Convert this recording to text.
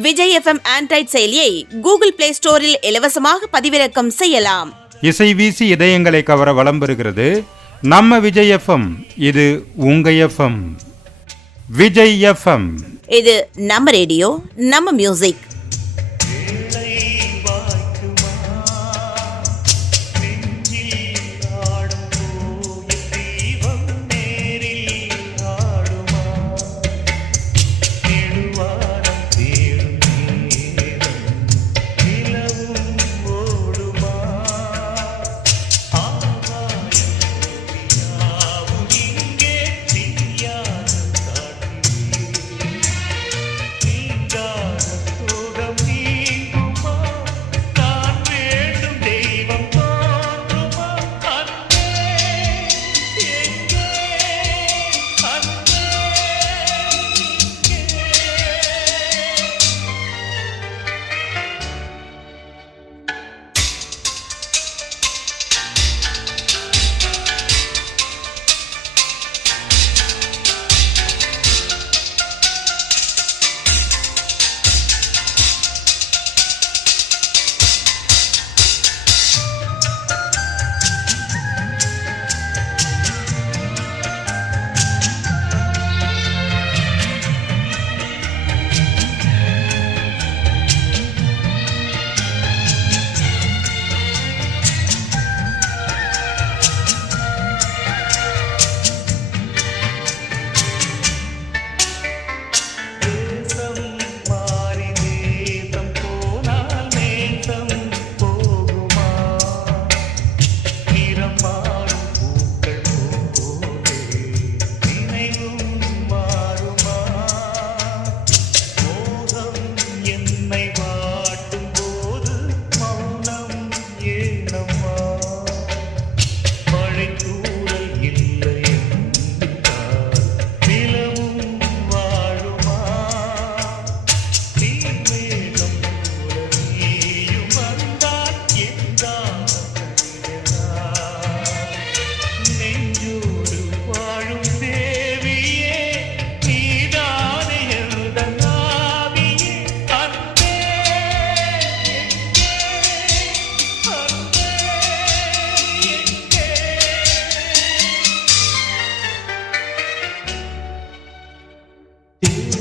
Vijay FM Android செயலியை Google play ஸ்டோரில் இலவசமாக பதிவிறக்கம் செய்யலாம். இசை வீசி இதயங்களை கவர வலம் பெறுகிறது நம்ம விஜய் எஃப்எம் இது உங்க எஃப்எம். விஜய் எஃப்எம். இது நம்ம ரேடியோ நம்ம மியூசிக். não há. Yeah.